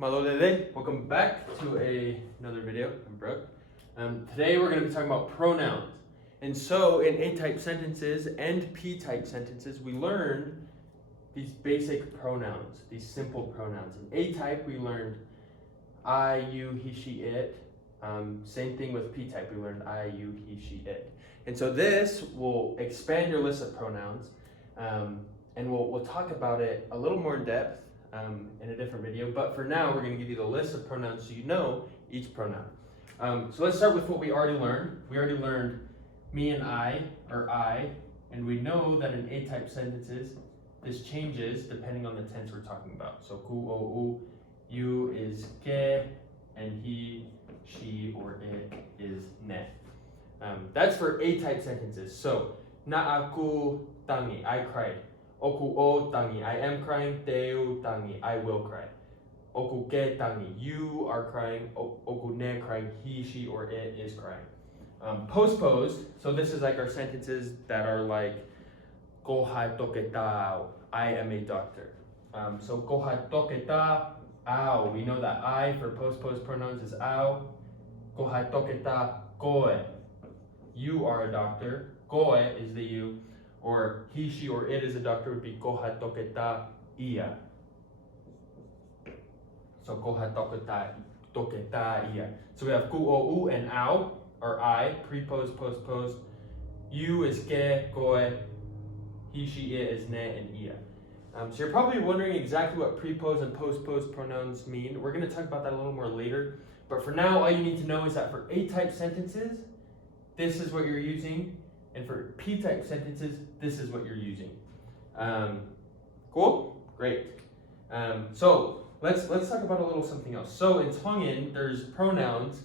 Malolele, welcome back to another video. I'm Brooke. Today we're going to be talking about pronouns. And so in A-type sentences and P-type sentences, we learned these basic pronouns, these simple pronouns. In A-type, we learned I, you, he, she, it. Same thing with P-type, we learned I, you, he, she, it. And so this will expand your list of pronouns, and we'll talk about it a little more in depth in a different video. But for now, we're going to give you the list of pronouns so you know each pronoun. So let's start with what we already learned. We already learned me and I, or I, and we know that in A-type sentences, this changes depending on the tense we're talking about. So ku, o, u, you is ke, and he, she, or it is ne. That's for A-type sentences. So, na aku tangi, I cried. Oku o tangi, I am crying. Teu tangi, I will cry. Oku ke tangi, you are crying. Oku ne crying, he, she, or it is crying. Postposed, so this is like our sentences that are like ko ha toketa, I am a doctor. So ko ha toketa, ao, we know that I for postposed pronouns is ao. Ko ha toketa koe, you are a doctor. Koe is the you, or he, she, or it is a doctor would be ko ha toketa ia. So ko ha toketa ia. So we have ku o u and ao, or I, preposed, postposed. You is ke, koe. He, she, it is ne, and ia. So you're probably wondering exactly what preposed and postposed pronouns mean. We're going to talk about that a little more later. But for now, all you need to know is that for A-type sentences, this is what you're using. And for P-type sentences, this is what you're using. Cool? Great. So let's talk about a little something else. So in Tongan, there's pronouns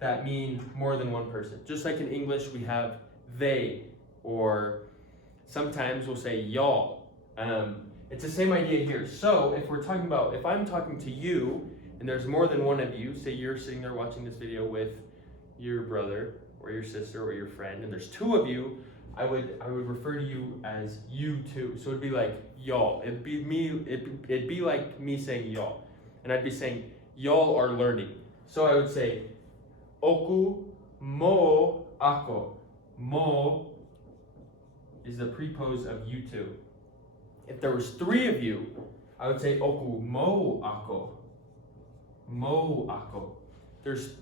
that mean more than one person. Just like in English, we have they, or sometimes we'll say y'all. It's the same idea here. So if I'm talking to you, and there's more than one of you, say you're sitting there watching this video with your brother, or your sister, or your friend, and there's two of you, I would refer to you as you two. So it'd be like y'all. It'd be like me saying y'all. And I'd be saying, y'all are learning. So I would say, oku mo ako. Mo is the prepose of you two. If there was three of you, I would say oku mo ako. Mo ako. There's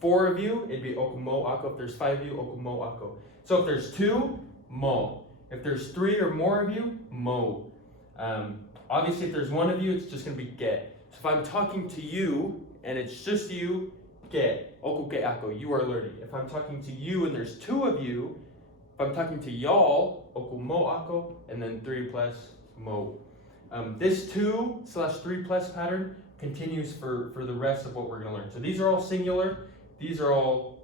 four of you, it'd be oku mo ako. If there's five of you, oku mo ako. So if there's two, mo. If there's three or more of you, mo. Obviously, if there's one of you, it's just going to be ge. So if I'm talking to you and it's just you, ge. Oku ke ako. You are learning. If I'm talking to you and there's two of you, if I'm talking to y'all, oku mo ako, and then 3 plus mo. This 2/3 plus pattern continues for the rest of what we're going to learn. So these are all singular. These are all,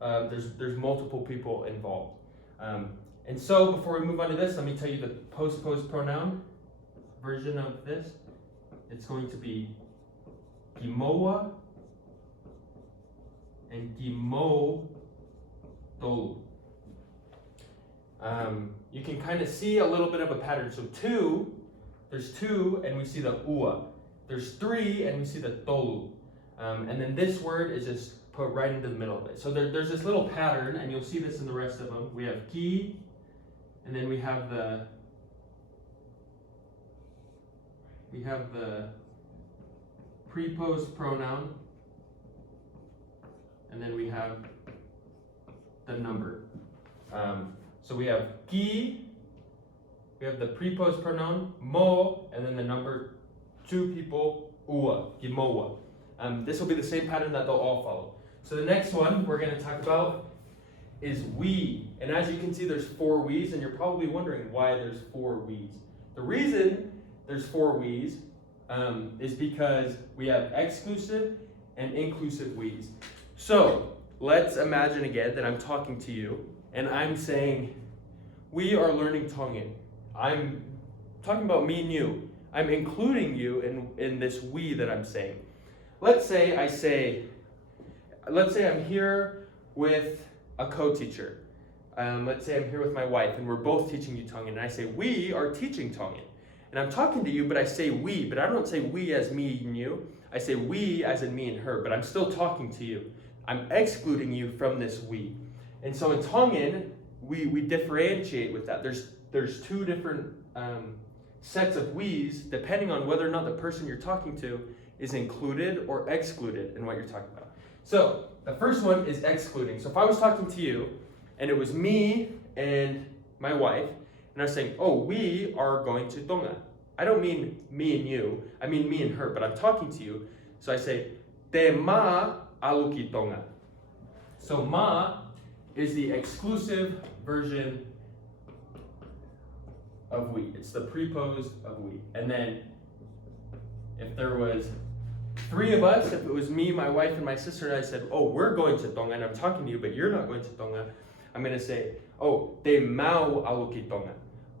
there's multiple people involved. And so before we move on to this, let me tell you the postposed pronoun version of this. It's going to be gimoa and gimo tolu. You can kind of see a little bit of a pattern. So there's two, and we see the ua. There's three, and we see the tolu. And then this word is just put right into the middle of it. So there's this little pattern, and you'll see this in the rest of them. We have ki, and then we have the preposed pronoun, and then we have the number. So we have ki, we have the preposed pronoun mo, and then the number, two people, ua, gimoa. This will be the same pattern that they'll all follow. So the next one we're going to talk about is we. And as you can see, there's 4 we's, and you're probably wondering why there's 4 we's. The reason there's 4 we's is because we have exclusive and inclusive we's. So let's imagine again that I'm talking to you, and I'm saying, we are learning Tongan. I'm talking about me and you. I'm including you in this we that I'm saying. Let's say I'm here with a co-teacher. Let's say I'm here with my wife and we're both teaching you Tongan, and I say we are teaching Tongan. and I'm talking to you, but I say we, but I don't say we as me and you. I say we as in me and her, but I'm still talking to you. I'm excluding you from this we. And so in Tongan, we differentiate with that. There's two different sets of we's depending on whether or not the person you're talking to is included or excluded in what you're talking about. So the first one is excluding. So if I was talking to you and it was me and my wife, and I was saying, oh, we are going to Tonga. I don't mean me and you, I mean me and her, but I'm talking to you. So I say, te ma aluki Tonga. So ma is the exclusive version of we. It's the preposed of we. And then if there was three of us, if it was me, my wife, and my sister, and I said, oh, we're going to Tonga, and I'm talking to you, but you're not going to Tonga, I'm going to say, oh, te mau aluki Tonga.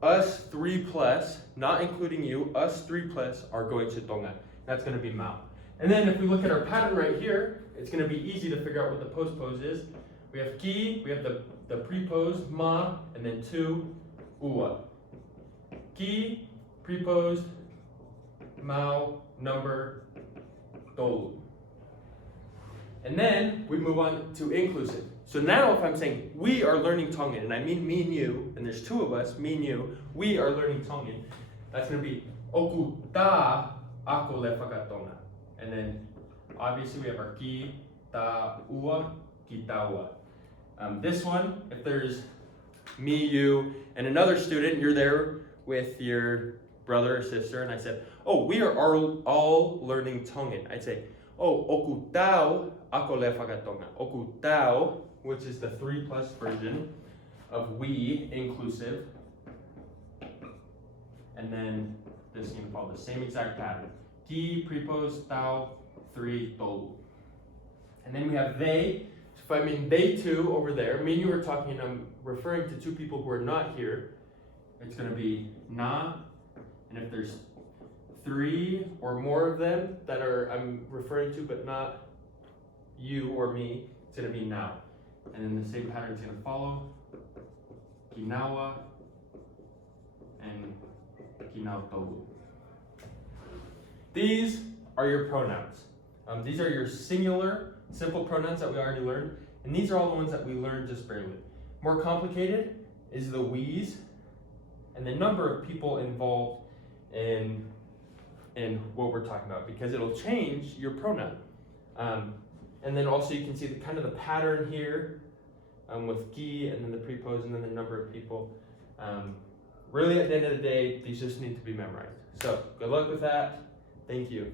Us three plus, not including you, us three plus are going to Tonga. That's going to be mau. And then if we look at our pattern right here, it's going to be easy to figure out what the postpose is. We have ki, we have the preposed ma, and then two, ua. Ki, preposed, mau, number, tolu. And then we move on to inclusive. So now if I'm saying we are learning Tongan, and I mean me and you, and there's two of us, me and you, we are learning Tongan, that's going to be oku ta ako le whakatonga. And then obviously we have our ki, ta, ua, ki, ta, ua. This one, if there's me, you, and another student, you're there with your brother or sister, and I said, oh, we are all learning Tongan. I'd say, oh, oku tau ako le whakatonga. Oku tau, which is the 3 plus version of we, inclusive. And then this is going to follow the same exact pattern. Ki, preposed, tau, 3, tolu. And then we have they. So if I mean they two over there, me and you are talking, and I'm referring to two people who are not here, it's going to be na. And if there's 3 or more of them that I'm referring to but not you or me, it's going to be now. And then the same pattern is going to follow. Kinawa and kinautolu. These are your pronouns. These are your singular, simple pronouns that we already learned. And these are all the ones that we learned just barely. More complicated is the we's and the number of people involved in what we're talking about, because it'll change your pronoun. And then also you can see the kind of the pattern here with ki and then the prepose and then the number of people. Really at the end of the day, these just need to be memorized. So good luck with that. Thank you.